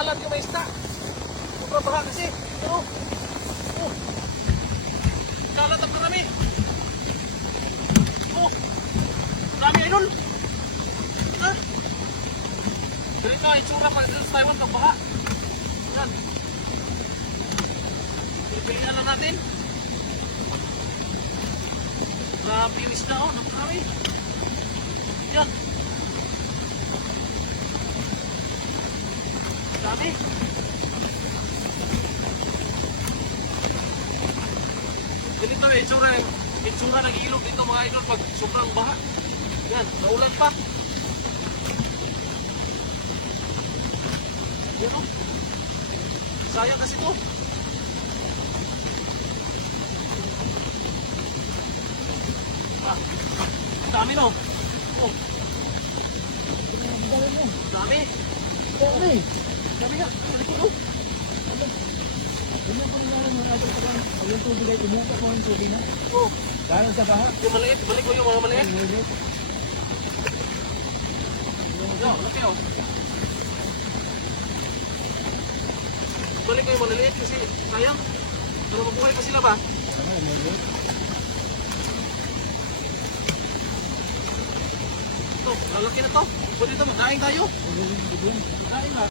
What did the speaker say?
Kalat yung may isda. Sobrang baha kasi. Oh. Oh. Kalat ang karami. Oh. Dami idol. Ha? Ganito ang itsura pa dito sa Taiwan ng baha. Yan. Pilihan lang natin. Grabe yung isda oh. Napakarami. Yan. Dami. Ganito ang itsura ng ilog dito mga idol pag sobrang baha. Yan, naulan pa. Yan o. Sayang kasi ito. Ah, dami no. Oh. Dami. Dami. Dami nga. Dami ko no. Ganyan po nangyari mga idol sa kan. Pag yung tubig ay umukat mo yung tubig na. Oh. Galing sa baha. Yung maliit. Balik ko yung mga maliit. Yo, laki oh. Balik ko yung maliliit kasi sayang. Pero mabuhay pa sila ba? Ano, umulit. Ito, lalaki na to. Pwede ito, magdaing tayo. Umulit. Daing ba?